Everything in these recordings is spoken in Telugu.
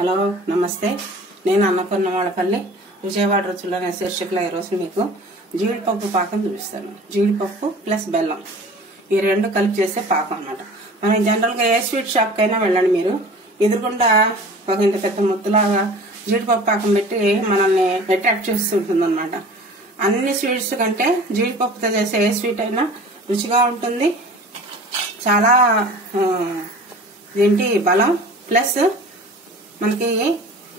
హలో నమస్తే, నేను అన్నపూర్ణ వాడపల్లి విజయవాడ రుచులనే శీర్షికలో ఈరోజు మీకు జీడిపప్పు పాకం చూపిస్తాను. జీడిపప్పు ప్లస్ బెల్లం ఈ రెండు కలిపి చేసే పాకం అన్నమాట. మనం జనరల్ గా ఏ స్వీట్ షాప్ కైనా వెళ్ళండి, మీరు ఎదురుకుండా ఒక ఇంత పెద్ద ముద్దలాగా జీడిపప్పు పాకం పెట్టి మనల్ని అట్రాక్ట్ చేస్తుంటుంది అనమాట. అన్ని స్వీట్స్ కంటే జీడిపప్పుతో చేసే ఏ స్వీట్ అయినా రుచిగా ఉంటుంది. చాలా బలం ప్లస్ మనకి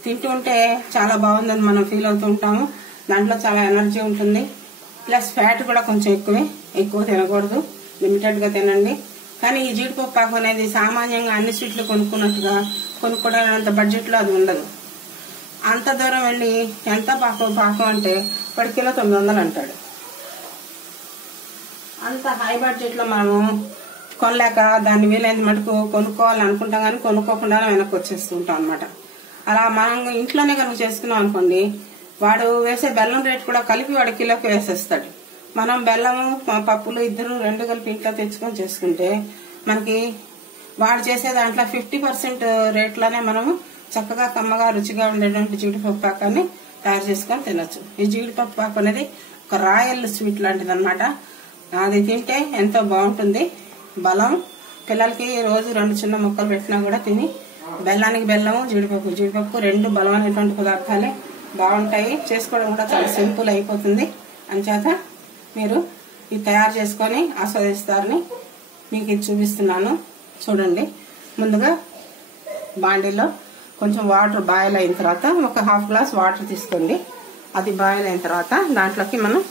తింటూ ఉంటే చాలా బాగుందని మనం ఫీల్ అవుతూ ఉంటాము. దాంట్లో చాలా ఎనర్జీ ఉంటుంది. ప్లస్ ఫ్యాట్ కూడా కొంచెం ఎక్కువ తినకూడదు, లిమిటెడ్ గా తినండి. కానీ ఈ జీడిపప్పు పాకం అనేది సామాన్యంగా అన్ని స్వీట్లు కొనుక్కున్నట్టుగా కొనుక్కోవడానికి బడ్జెట్ లో అది ఉండదు. అంత దూరం వెళ్ళి ఎంత పాకం అంటే 1 కిలో 900 అంటాడు. అంత హై బడ్జెట్ లో మనము కొనలేక దాన్ని వీలైన మటుకు కొనుక్కోవాలని అనుకుంటాం, కానీ కొనుక్కోకుండా వెనక్కి వచ్చేస్తూ ఉంటాం అనమాట. అలా మనం ఇంట్లోనే కనుక చేసుకున్నాం అనుకోండి, వాడు వేసే బెల్లం రేట్ కూడా కలిపి వాడు కిలోకి వేసేస్తాడు. మనం బెల్లము పప్పులు ఇద్దరు రెండు కలిపి ఇంట్లో తెచ్చుకొని చేసుకుంటే మనకి వాడు చేసే దాంట్లో 50% రేట్లోనే మనము చక్కగా కమ్మగా రుచిగా ఉండేటువంటి జీడిపప్పు పాకాన్ని తయారు చేసుకొని తినొచ్చు. ఈ జీడిపప్పు పాకు అనేది ఒక రాయల్ స్వీట్ లాంటిది అనమాట. అది తింటే ఎంతో బాగుంటుంది. బలం, పిల్లలకి రోజు 2 చిన్న ముక్కలు పెట్టినా కూడా తిని, బెల్లానికి బెల్లము జీడిపప్పు రెండు బలమైనటువంటి పదార్థాలే బాగుంటాయి. చేసుకోవడం కూడా చాలా సింపుల్ అయిపోతుంది. అంచేత మీరు ఇది తయారు చేసుకొని ఆస్వాదిస్తారని మీకు ఇది చూపిస్తున్నాను. చూడండి, ముందుగా బాండీలో కొంచెం వాటర్ బాయిల్ అయిన తర్వాత ఒక 1/2 గ్లాస్ వాటర్ తీసుకోండి. అది బాయిల్ అయిన తర్వాత దాంట్లోకి మనం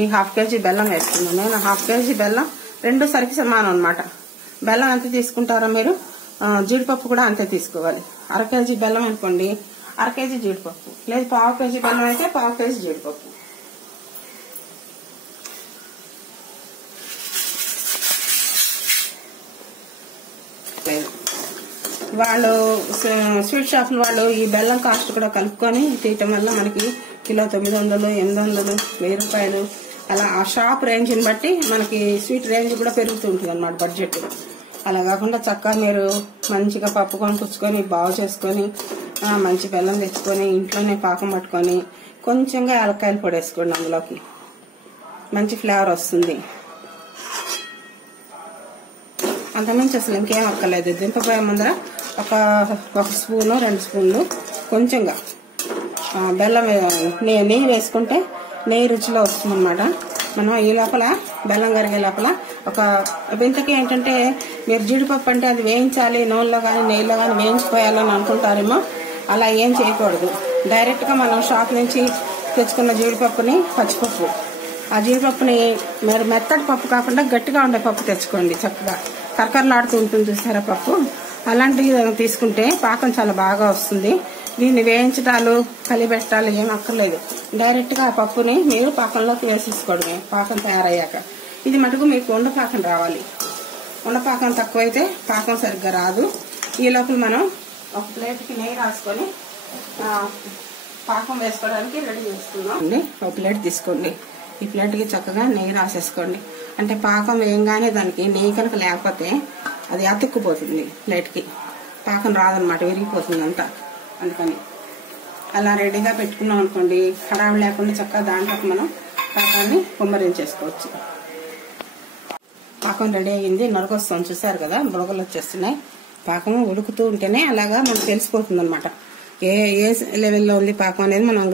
ఈ 1/2 కేజీ బెల్లం వేసుకున్నాం. నేను 1/2 కేజీ బెల్లం రెండు సరికి సమానం అనమాట. బెల్లం ఎంత తీసుకుంటారో మీరు జీడిపప్పు కూడా అంతే తీసుకోవాలి. 1/2 కేజీ బెల్లం అనుకోండి, 1/2 కేజీ జీడిపప్పు, లేదు 1/2 కేజీ బెల్లం అయితే 1/2 కేజీ జీడిపప్పు. వాళ్ళు స్వీట్ షాపుల వాళ్ళు ఈ బెల్లం కాస్ట్ కూడా కలుపుకొని తీయటం వల్ల మనకి కిలో 900, 800, 1000 రూపాయలు అలా ఆ షాప్ రేంజ్ని బట్టి మనకి స్వీట్ రేంజ్ కూడా పెరుగుతూ ఉంటుంది అనమాట బడ్జెట్. అలా కాకుండా చక్కగా మీరు మంచిగా పప్పు కొనుక్కొచ్చుకొని బాగు చేసుకొని మంచి బెల్లం తెచ్చుకొని ఇంట్లోనే పాకం పట్టుకొని కొంచెంగా యాలక్కాయలు పొడి వేసుకోండి. అందులోకి మంచి ఫ్లేవర్ వస్తుంది. అంతకుమించి అసలు ఇంకేం అక్కర్లేదు. దింపపోయే ముందర ఒక స్పూను 2 స్పూన్లు కొంచెంగా బెల్లం నెయ్యి వేసుకుంటే నెయ్యి రుచిలో వస్తుంది అనమాట. మనం ఈ లోపల బెల్లం కరిగే లోపల ఇంతకీ ఏంటంటే, మీరు జీడిపప్పు అంటే అది వేయించాలి, నూనెలో కానీ నెయ్యిలో కానీ వేయించిపోయాలని అనుకుంటారేమో. అలా ఏం చేయకూడదు. డైరెక్ట్ గా మనం షాప్ నుంచి తెచ్చుకున్న జీడిపప్పుని, పచ్చిపప్పు, ఆ జీడిపప్పుని మీరు మెత్తటి పప్పు కాకుండా గట్టిగా ఉండే పప్పు తెచ్చుకోండి. చక్కగా కరకరలాడుతూ ఉంటుంది చూసారా పప్పు, అలాంటివి తీసుకుంటే పాకం చాలా బాగా వస్తుంది. దీన్ని వేయించడాలు కలిపెట్టాలి ఏం అక్కర్లేదు. డైరెక్ట్ గా ఆ పప్పుని మీరు పాకంలోకి వేసేసుకోవడమే పాకం తయారయ్యాక. ఇది మటుకు మీకు ఉండపాకం రావాలి. ఉండపాకం తక్కువైతే పాకం సరిగ్గా రాదు. ఈ లోపల మనం ఒక ప్లేట్కి నెయ్యి రాసుకొని పాకం వేసుకోవడానికి రెడీ చేసుకుందాం. ఒక ప్లేట్ తీసుకోండి. ఈ ప్లేట్కి చక్కగా నెయ్యి రాసేసుకోండి. అంటే పాకం వేయంగానే దానికి నెయ్యి కనుక లేకపోతే అది అతుక్కుపోతుంది, ప్లేట్కి పాకం రాదనమాట, విరిగిపోతుంది అంతా. అందుకని అలా రెడీగా పెట్టుకున్నాం అనుకోండి, హడావిడి లేకుండా చక్కగా దాంట్లోకి మనం పాకాన్ని కుమ్మరించేసుకోవచ్చు. పాకం రెడీ అయ్యింది, నొరకొస్తాం చూసారు కదా, బుడగలు వచ్చేస్తున్నాయి. పాకం ఉడుకుతూ ఉంటేనే అలాగా మనకు తెలిసిపోతుంది అనమాట. ఏ లెవెల్లో ఉంది పాకం అనేది మనం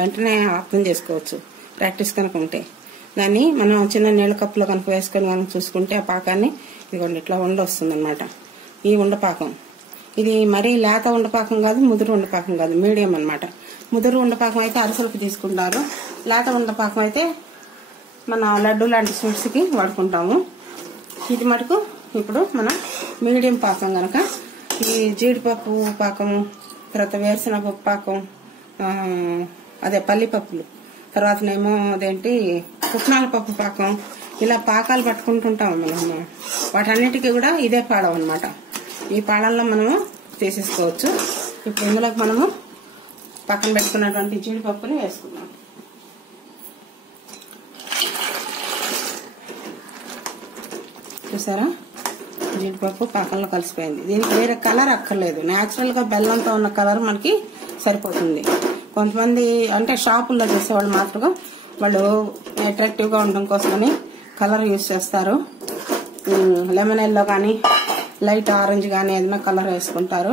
వెంటనే అర్థం చేసుకోవచ్చు, ప్రాక్టీస్ కనుక ఉంటే. దాన్ని మనం చిన్న నీళ్ళ కప్పులో కనుక వేసుకొని కనుక చూసుకుంటే ఆ పాకాన్ని ఇదిగోండి ఇట్లా ఉండొస్తుంది అనమాట. ఈ ఉండపాకం ఇది మరీ లేత ఉండపాకం కాదు, ముదురు ఉండపాకం కాదు, మీడియం అనమాట. ముదురు ఉండపాకం అయితే అరిసెలకు తీసుకుంటారు. లేత ఉండపాకం అయితే మన లడ్డు లాంటి స్వీట్స్ కి వాడుకుంటాము. ఇది మటుకు ఇప్పుడు మనం మీడియం పాకం గనక ఈ జీడిపప్పు పాకము, తర్వాత వేరుశనగపప్పు పాకం, అదే పల్లిపప్పులు, తర్వాతనేమో పుట్నాల పప్పు పాకం, ఇలా పాకాలు పట్టుకుంటుంటాము మనము. వాటన్నిటికీ కూడా ఇదే పాడం అనమాట. ఈ పాడల్లో మనము తీసేసుకోవచ్చు. ఇప్పుడు ఇందులోకి మనము పక్కన పెట్టుకున్నటువంటి జీడిపప్పుని వేసుకున్నాం. చూసారా, జీడిపప్పు పాకంలో కలిసిపోయింది. దీనికి వేరే కలర్ అక్కర్లేదు, న్యాచురల్ గా బెల్లంతో ఉన్న కలర్ మనకి సరిపోతుంది. కొంతమంది అంటే షాపుల్లో చేసేవాళ్ళు మాత్రం వాళ్ళు అట్రాక్టివ్ గా ఉండడం కోసమని కలర్ యూజ్ చేస్తారు. లెమన్ ఎల్లో కానీ లైట్ ఆరెంజ్ కానీ ఏదైనా కలర్ వేసుకుంటారు,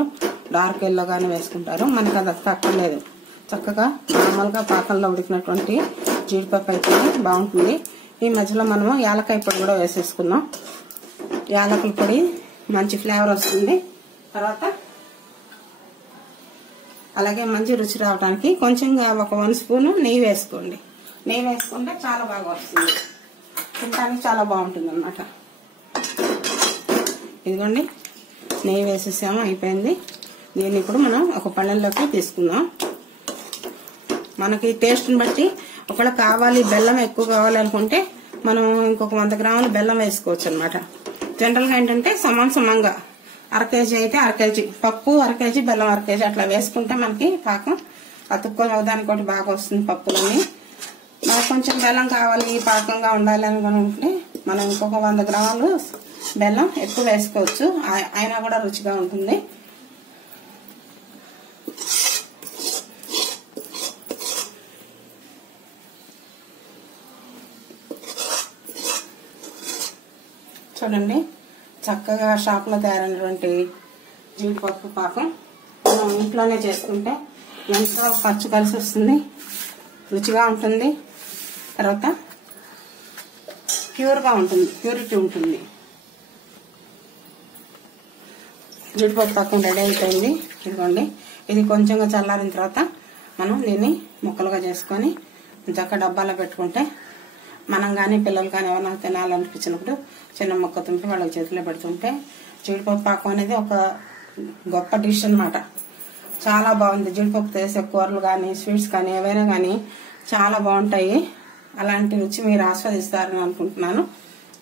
డార్క్ ఎల్లో కానీ వేసుకుంటారు. మనకి అది అక్కర్లేదు. చక్కగా నార్మల్ గా పాకంలో ఉడికినటువంటి జీడిపప్పు అయితే బాగుంటుంది. ఈ మధ్యలో మనము యాలకాయ పొడి కూడా వేసేసుకుందాం. యాలకుల పొడి మంచి ఫ్లేవర్ వస్తుంది. తర్వాత అలాగే మంచి రుచి రావడానికి కొంచెంగా ఒక 1 స్పూన్ నెయ్యి వేసుకోండి. నెయ్యి వేసుకుంటే చాలా బాగా వస్తుంది, తినడానికి చాలా బాగుంటుంది అన్నమాట. ఇదిగోండి నెయ్యి వేసేసాము, అయిపోయింది. దీన్ని ఇప్పుడు మనం ఒక పళ్ళెంలోకి తీసుకుందాం. మనకి టేస్ట్ని బట్టి ఒకవేళ కావాలి బెల్లం ఎక్కువ కావాలి అనుకుంటే మనం ఇంకొక 100 గ్రాములు బెల్లం వేసుకోవచ్చు అనమాట. జనరల్ గా ఏంటంటే సమానంగా 1/2 కేజీ అయితే 1/2 కేజీ పప్పు, 1/2 కేజీ బెల్లం, 1/2 కేజీ అట్లా వేసుకుంటే మనకి పాకం అతుక్కోవడానికి ఒకటి బాగా వస్తుంది. పప్పులన్నీ మనకు కొంచెం బెల్లం కావాలి, పాకంగా ఉండాలి అనుకుంటే మనం ఇంకొక 100 గ్రాములు బెల్లం ఎక్కువ వేసుకోవచ్చు, అయినా కూడా రుచిగా ఉంటుంది. చూడండి చక్కగా షాప్లో తయారైనటువంటి జీడిపప్పు పాకం మనం ఇంట్లోనే చేసుకుంటే ఎంతో ఖర్చు కలిసి వస్తుంది, రుచిగా ఉంటుంది. తర్వాత ప్యూర్గా ఉంటుంది, ప్యూరిటీ ఉంటుంది. జీడిపప్పు పాకం రెడీ అయిపోయింది. ఇదిగోండి, ఇది కొంచెంగా చల్లారిన తర్వాత మనం దీన్ని ముక్కలుగా చేసుకొని చక్కగా డబ్బాలో పెట్టుకుంటే మనం కానీ పిల్లలు కానీ ఎవరైనా తినాలనిపించినప్పుడు చిన్న మొక్క తుంపి వాళ్ళకి చేతిలో పెడుతుంటే జీడిపప్పు పాకం అనేది ఒక గొప్ప డిష్ అన్నమాట. చాలా బాగుంది. జీడిపప్పు చేసే కూరలు కానీ స్వీట్స్ కానీ ఏవైనా కానీ చాలా బాగుంటాయి. అలాంటి రుచి మీరు ఆస్వాదిస్తారని అనుకుంటున్నాను.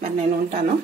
మరి నేను ఉంటాను.